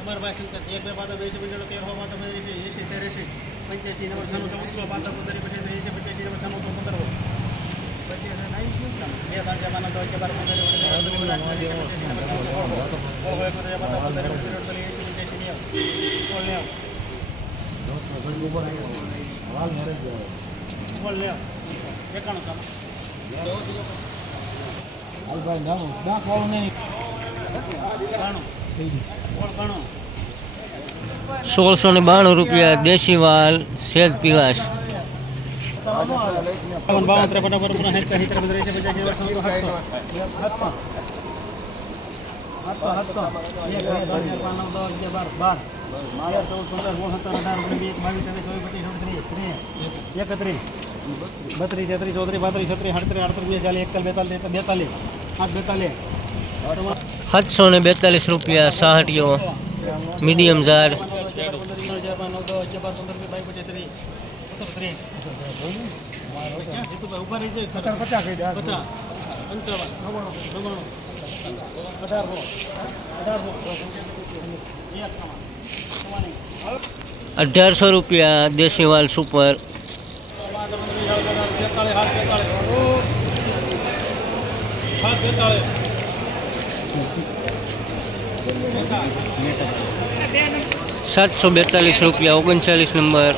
અમારા પાસે એક બે પાતા બેસી પંચાણું તેર હોવા તમે એસી તેર એસી પંચ્યાસી નંબર છનું ચૌદસો પાતા પંદર પછી એસી પંચ્યાસી નંબર પંદર હો બે પાંચ જમાના તો અગિયાર પંદર એકાણું ચાલો ઘણું કોણ ઘણું સોળસો ને બાણું રૂપિયા દેશી વાલ સેજ પીવાશ બાવન બાવન ત્રેપન નવ્વદ રૂપિયા સાઠ સિત્તેર પંદર એંસી પંચ્યાસી નવ્વદ સાતસો સાતસો સાતસો એક બે ત્રણ ચાર પાંચ નવ દસ અગિયાર બાર બાર તેર ચૌદ પંદર સોળ સત્તર અઢાર ઓગણીસ વીસ બાવીસ ત્રેવીસ ચોવીસ પચીસ ત્રીસ ત્રીસ એકત્રીસ બત્રીસ તેત્રીસ ચોત્રીસ પાંત્રીસ છત્રીસ સાડત્રીસ આડત્રીસ ચાલીસ એકતાલીસ બેતાલીસ બેતાલીસ આઠ બેતાલીસ સાતસો ને બેતાલીસ રૂપિયા સાહટીઓ મીડિયમ ઝાડ અઢારસો રૂપિયા દેશી વાલ સુપર સાતસો બેતાલીસ રૂપિયા ઓગણચાલીસ નંબર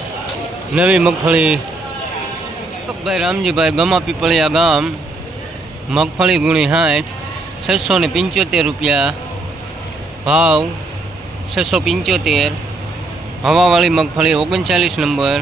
નવી મગફળી ભાઈ રામજીભાઈ ગમા પીપળિયા ગામ મગફળી ગુણી સાઠ છસો ને પંચોતેર રૂપિયા ભાવ છસો પંચોતેર હવાવાળી મગફળી ઓગણચાલીસ નંબર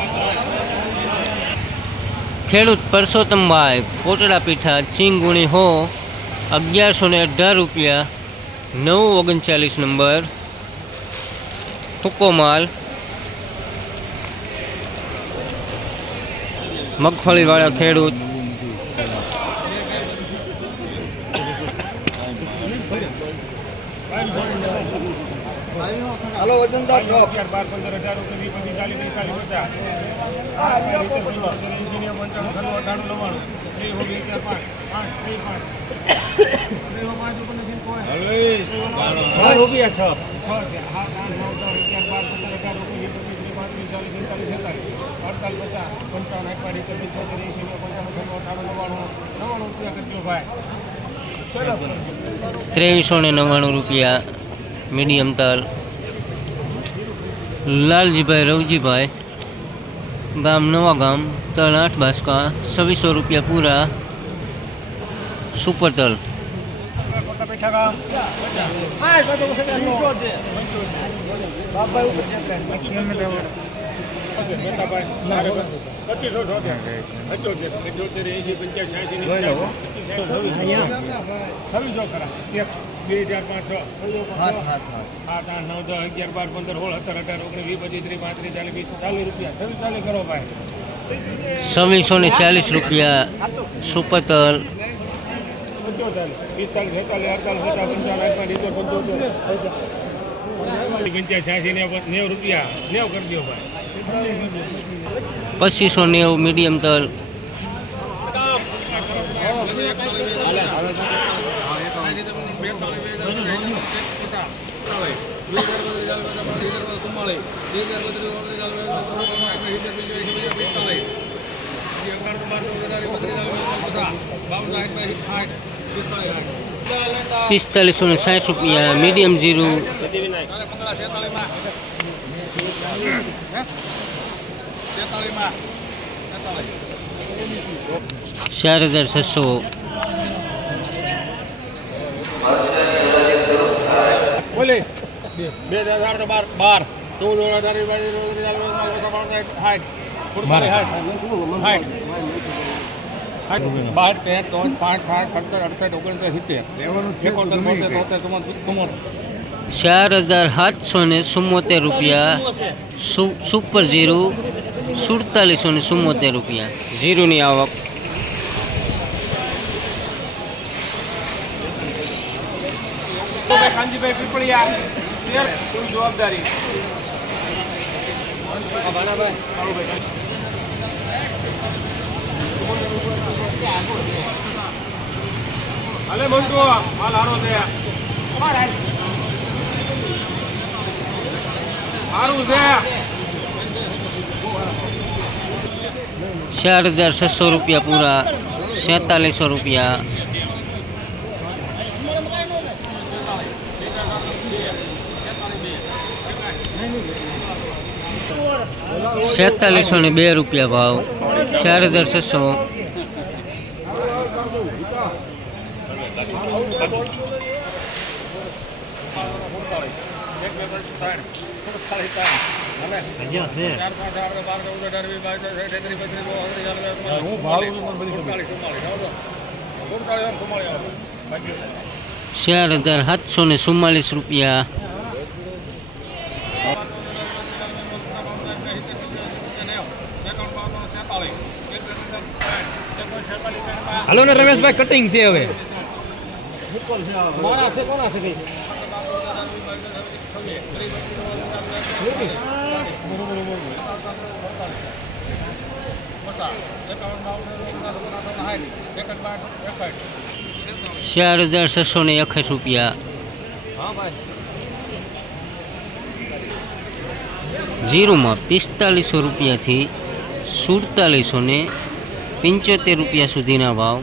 ખેડૂત પરસોત્તમભાઈ કોટડા પીઠા ચીંગુણી હો અગિયારસો ને અઢાર રૂપિયા નવું ઓગણચાલીસ નંબર હુક્કો માલ મગફળીવાળા ખેડૂત હાલો વજનદાર ડ્રોપ બાર પંદર હજાર વીસ પચીસ ચાલીસ પિસ્તાલીસ પચાસ. એંસી પંચાણું છન્નું અઠાણું નવ્વાણું ત્રીસ ઓગણીસ અગિયાર પાંચ ત્રીસ છ રૂપિયા છ છ છે. આઠ નવ દસ અગિયાર બાર પંદર અઢાર ઓગણીસ વીસ પચીસ ત્રીસ પાંત્રીસ ચાલીસ પિસ્તાલીસ છેતાલીસ અડતાલીસ પચાસ પંચાવન છવ્વીસ એંસી પંચાણું છન્નું અઠાણું નવ્વાણું. નવ્વાણું રૂપિયા કરજો ભાઈ. ત્રેવીસો ને નવ્વાણું રૂપિયા. મીડિયમ તાલ. લાલજીભાઈ, રવજીભાઈ. ગામ નવા ગામ, તલ આઠ બાસકા, છવ્વીસો રૂપિયા પૂરા. સુપર તલ. કોટા પચીસો છોતેર પંચોતેર પંચોતેર એંસી પંચ્યાસી ખરા એક બે ચાર પાંચ છ સાત આઠ નવ દસ અગિયાર બાર પંદર સોળ સત્તર અઢાર ઓગણીસ વીસ પચીસ ત્રીસ પાંત્રીસ ચાલીસ વીસ ચાલીસ રૂપિયા છવ્વીસ ચાલીસ કરો ભાઈ છવ્વીસો ને રૂપિયા સુપતર પચાસ નેવું રૂપિયા નેવ કરી દો ભાઈ પચીસો નેવું મીડિયમ તલ પિસ્તાલીસો ને સાઠ રૂપિયા મીડિયમ જીરું ચાર હજાર છસો બોલે બે હજાર આઠ બાર બાર ચૌદ હજાર સાઠ સાઠ બાર તેર ચૌદ પાંચ સાત સત્તર અડસઠ ઓગણત્રીસ સિત્તેર એકોતેર બોતેર તોતેર ચુમ્મોતેર ચુમ્મોતેર ચાર હજાર સાતસો ને ચુમ્મોતેર રૂપિયા સુપર ઝીરો, સુડતાલીસો ને ચુમ્મોતેર રૂપિયા. ઝીરોની આવક. જવાબદારી હારું છે ચાર હજાર છસો રૂપિયા પૂરા સેતાલીસો રૂપિયા. સેતાલીસો ને બે રૂપિયા ભાવ, ચાર હજાર છસો. ચાર. હજાર સાતસો ને ચુમ્માલીસ રૂપિયા. હાલો ને રમેશભાઈ કટિંગ છે હવે. કોના છે કોના છે કઈ? ચાર હજાર છસો ને એકસઠ રૂપિયા. ઝીરોમાં પિસ્તાલીસો રૂપિયાથી સુડતાલીસો ને પંચોતેર રૂપિયા સુધીના ભાવ.